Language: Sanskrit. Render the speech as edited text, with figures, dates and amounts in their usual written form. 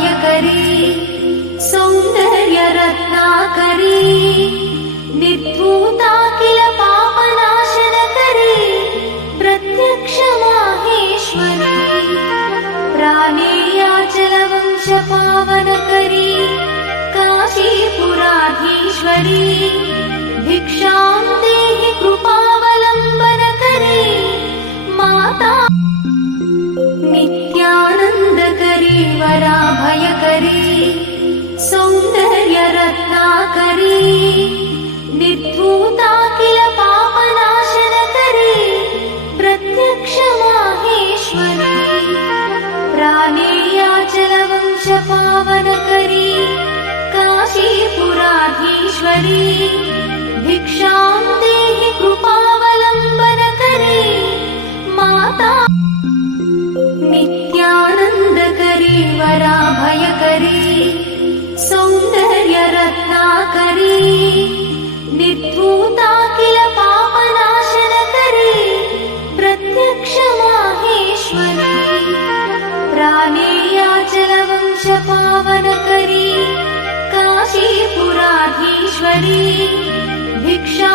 वराभयकरी सौन्दर्यरत्नाकरी निर्धूता किल पापनाशनकरी प्रत्यक्ष माहेश्वरी प्राणेयाचलवंशपावनकरी काशीपुराधीश्वरी भिक्षां देहि कृपावलम्बनकरी माता नित्यानन्दकरी वराभयकरी सौन्दर्यरत्नाकरी निर्धूता किल पापनाशनकरी प्रत्यक्ष माहेश्वरी प्राणेयाचलवंशपावनकरी काशीपुराधीश्वरी भिक्षां देहि कृपावलम्बनकरी माता नित्यानन्दकरी वराभयकरी सौन्दर्यरत्नाकरी निर्धूता किल पापनाशनकरी प्रत्यक्ष माहेश्वरी प्राणेयाचलवंशपावनकरी काशीपुराधीश्वरी भिक्षा